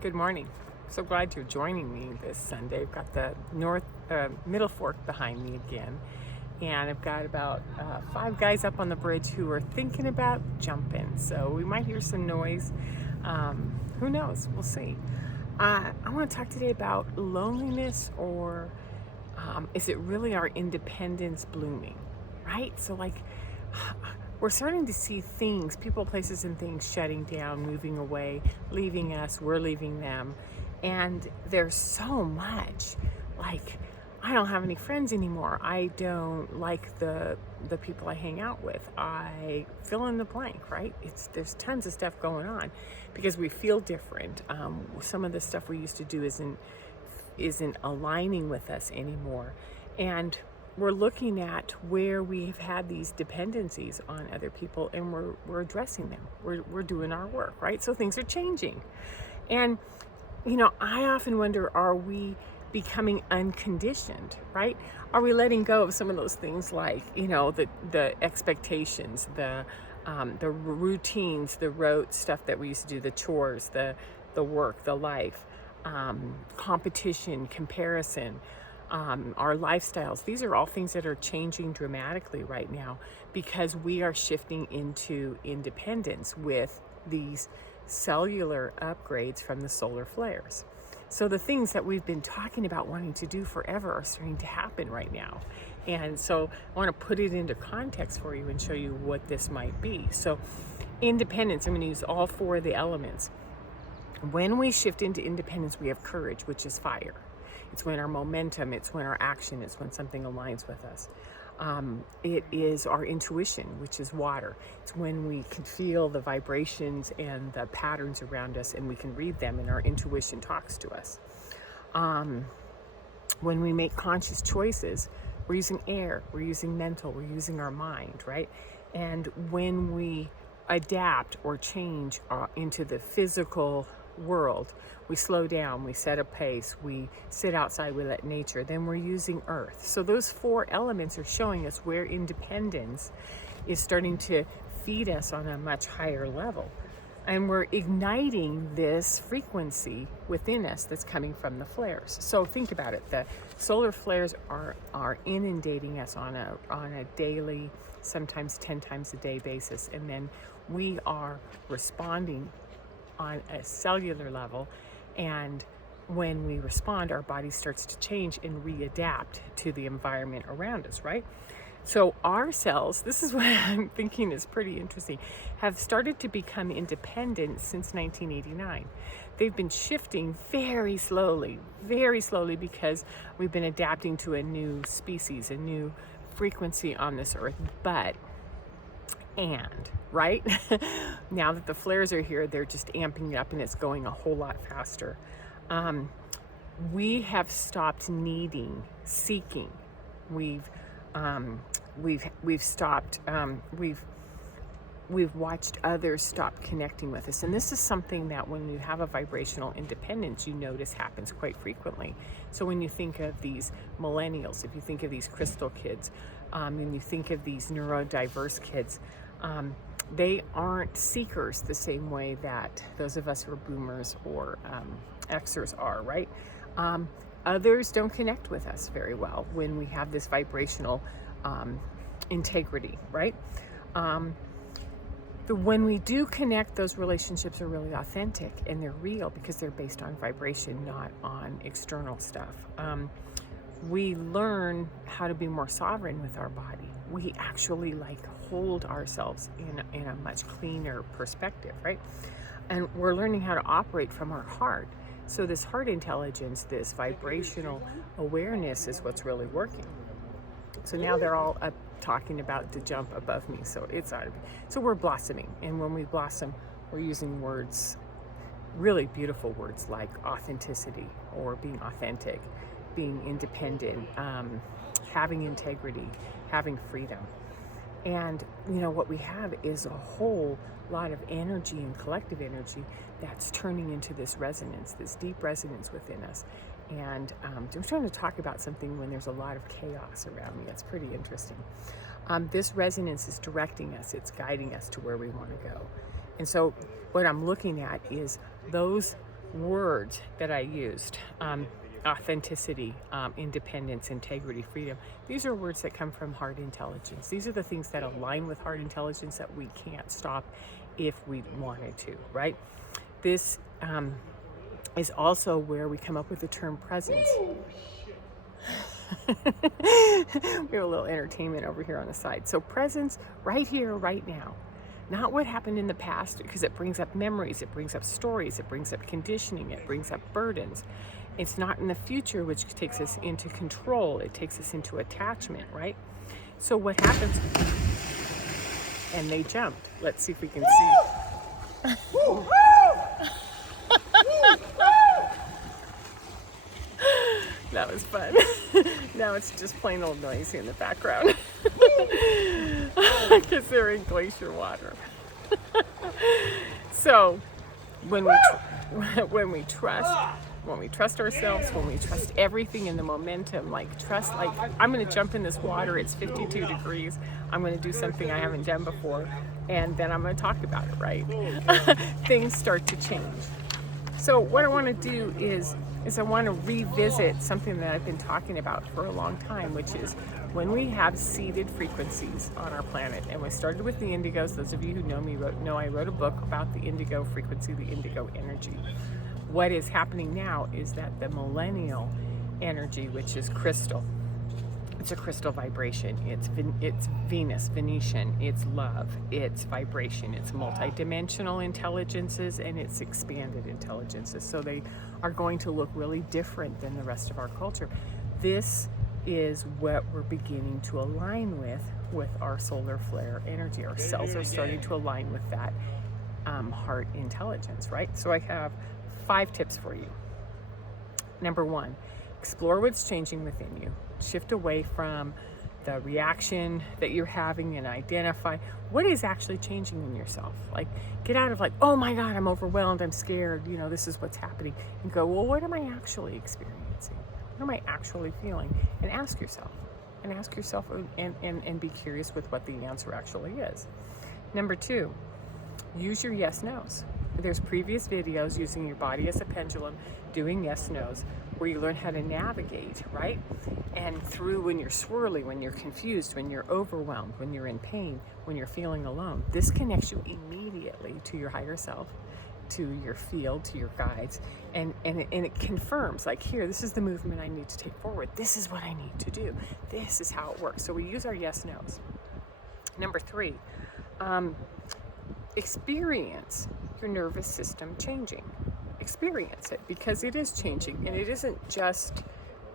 Good morning. So glad you're joining me this Sunday. I've got the Middle Fork behind me again, and I've got about 5 guys up on the bridge who are thinking about jumping. So we might hear some noise. Who knows? We'll see. I want to talk today about loneliness, or is it really our independence blooming? Right? So, we're starting to see things, people, places, and things shutting down, moving away, leaving us, we're leaving them. And there's so much. Like, I don't have any friends anymore. I don't like the people I hang out with. I fill in the blank, right? There's tons of stuff going on because we feel different. Some of the stuff we used to do isn't aligning with us anymore. And we're looking at where we've had these dependencies on other people, and we're addressing them. We're doing our work, right? So things are changing. And I often wonder, are we becoming unconditioned, right? Are we letting go of some of those things, like the expectations, the routines, the rote stuff that we used to do, the chores, the work, the life, competition, comparison, our lifestyles. These are all things that are changing dramatically right now because we are shifting into independence with these cellular upgrades from the solar flares. So the things that we've been talking about wanting to do forever are starting to happen right now. And so I want to put it into context for you and show you what this might be. So independence, I'm going to use all four of the elements. When we shift into independence, we have courage, which is fire. It's when our momentum, it's when our action, it's when something aligns with us. It is our intuition, which is water. It's when we can feel the vibrations and the patterns around us, and we can read them, and our intuition talks to us. When we make conscious choices, we're using air, we're using mental, we're using our mind, right? And when we adapt or change into the physical world, we slow down, we set a pace, we sit outside, we let nature, then we're using earth. So those four elements are showing us where independence is starting to feed us on a much higher level. And we're igniting this frequency within us that's coming from the flares. So think about it. The solar flares are inundating us on a daily, sometimes 10 times a day basis. And then we are responding on a cellular level, and when we respond, our body starts to change and readapt to the environment around us, right? So our cells, this is what I'm thinking is pretty interesting, have started to become independent since 1989. They've been shifting very slowly because we've been adapting to a new species, a new frequency on this earth. Right? Now that the flares are here, they're just amping it up, and it's going a whole lot faster. We have stopped seeking. We've stopped. We've watched others stop connecting with us, and this is something that when you have a vibrational independence, you notice happens quite frequently. So when you think of these millennials, if you think of these crystal kids, and you think of these neurodiverse kids, they aren't seekers the same way that those of us who are boomers or Xers are, right? Others don't connect with us very well when we have this vibrational integrity, right? When we do connect, those relationships are really authentic and they're real because they're based on vibration, not on external stuff. We learn how to be more sovereign with our body. We actually hold ourselves in a much cleaner perspective, right? And we're learning how to operate from our heart. So this heart intelligence, this vibrational awareness is what's really working. So now they're all up talking about to jump above me. So it's ought to be. So we're blossoming. And when we blossom, we're using words, really beautiful words like authenticity or being authentic, being independent, having integrity, having freedom. And what we have is a whole lot of energy and collective energy that's turning into this resonance, this deep resonance within us. And I'm trying to talk about something when there's a lot of chaos around me. That's pretty interesting. This resonance is directing us, it's guiding us to where we want to go. And so what I'm looking at is those words that I used, authenticity, independence, integrity, freedom. These are words that come from heart intelligence. These are the things that align with heart intelligence that we can't stop if we wanted to, right? This is also where we come up with the term presence. We have a little entertainment over here on the side. So presence right here, right now. Not what happened in the past, because it brings up memories, it brings up stories, it brings up conditioning, it brings up burdens. It's not in the future, which takes us into control. It takes us into attachment, right? So what happens? And they jumped. Let's see if we can see. That was fun. Now it's just plain old noisy in the background because they're in glacier water. So when we trust ourselves, when we trust everything in the momentum, like trust, like I'm going to jump in this water, it's 52 degrees, I'm going to do something I haven't done before, and then I'm going to talk about it, right? Things start to change. So what I want to do is I want to revisit something that I've been talking about for a long time, which is when we have seeded frequencies on our planet. And we started with the indigos. Those of you who know me know I wrote a book about the indigo frequency, the indigo energy. What is happening now is that the millennial energy, which is crystal, it's a crystal vibration. It's Venus, Venetian, it's love, it's vibration, it's multidimensional intelligences, and it's expanded intelligences. So they are going to look really different than the rest of our culture. This is what we're beginning to align with our solar flare energy. Our cells are starting to align with that heart intelligence, right? So I have 5 tips for you. Number 1, explore what's changing within you. Shift away from the reaction that you're having and identify what is actually changing in yourself. Like, get out of like, oh my God, I'm overwhelmed, I'm scared, this is what's happening. And go, well, what am I actually experiencing? What am I actually feeling? And ask yourself. And be curious with what the answer actually is. Number 2, use your yes, no's. There's previous videos using your body as a pendulum, doing yes, no's, where you learn how to navigate, right? And through when you're swirly, when you're confused, when you're overwhelmed, when you're in pain, when you're feeling alone. This connects you immediately to your higher self, to your field, to your guides, and it confirms, like, here, this is the movement I need to take forward. This is what I need to do. This is how it works. So we use our yes, no's. Number 3, experience your nervous system changing. Experience it, because it is changing, and it isn't just,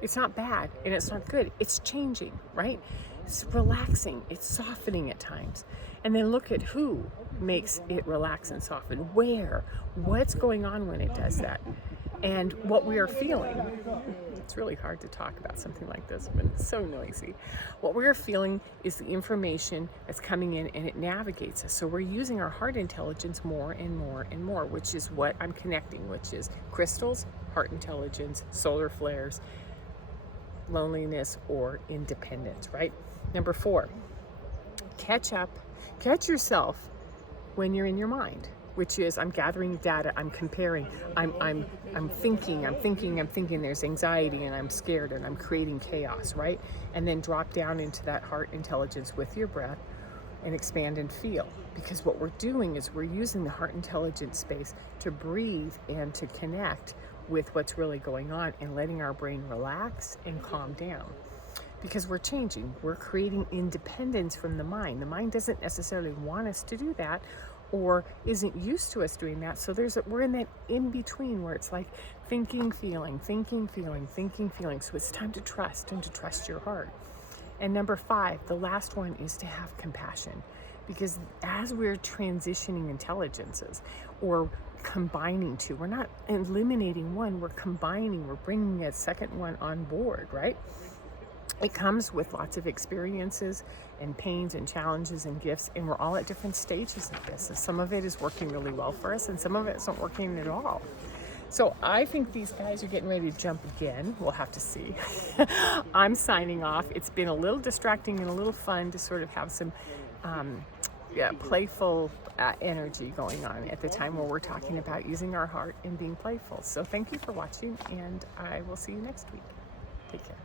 it's not bad and it's not good, it's changing, right? It's relaxing, it's softening at times. And then look at who makes it relax and soften, what's going on when it does that, and what we are feeling. It's really hard to talk about something like this when it's so noisy. What we're feeling is the information that's coming in, and it navigates us. So we're using our heart intelligence more and more and more, which is what I'm connecting, which is crystals, heart intelligence, solar flares, loneliness, or independence, right? Number 4, catch yourself when you're in your mind, which is I'm gathering data, I'm comparing, I'm thinking, there's anxiety and I'm scared and I'm creating chaos, right? And then drop down into that heart intelligence with your breath and expand and feel. Because what we're doing is we're using the heart intelligence space to breathe and to connect with what's really going on and letting our brain relax and calm down. Because we're changing, we're creating independence from the mind. The mind doesn't necessarily want us to do that, or isn't used to us doing that. So we're in that in between where it's like thinking, feeling. So it's time to trust and to trust your heart. And number 5, the last one, is to have compassion. Because as we're transitioning intelligences or combining two, we're not eliminating one, we're combining, we're bringing a second one on board, right? It comes with lots of experiences and pains and challenges and gifts, and we're all at different stages of this. And some of it is working really well for us, and some of it isn't working at all. So I think these guys are getting ready to jump again. We'll have to see. I'm signing off. It's been a little distracting and a little fun to sort of have some playful energy going on at the time where we're talking about using our heart and being playful. So thank you for watching, and I will see you next week. Take care.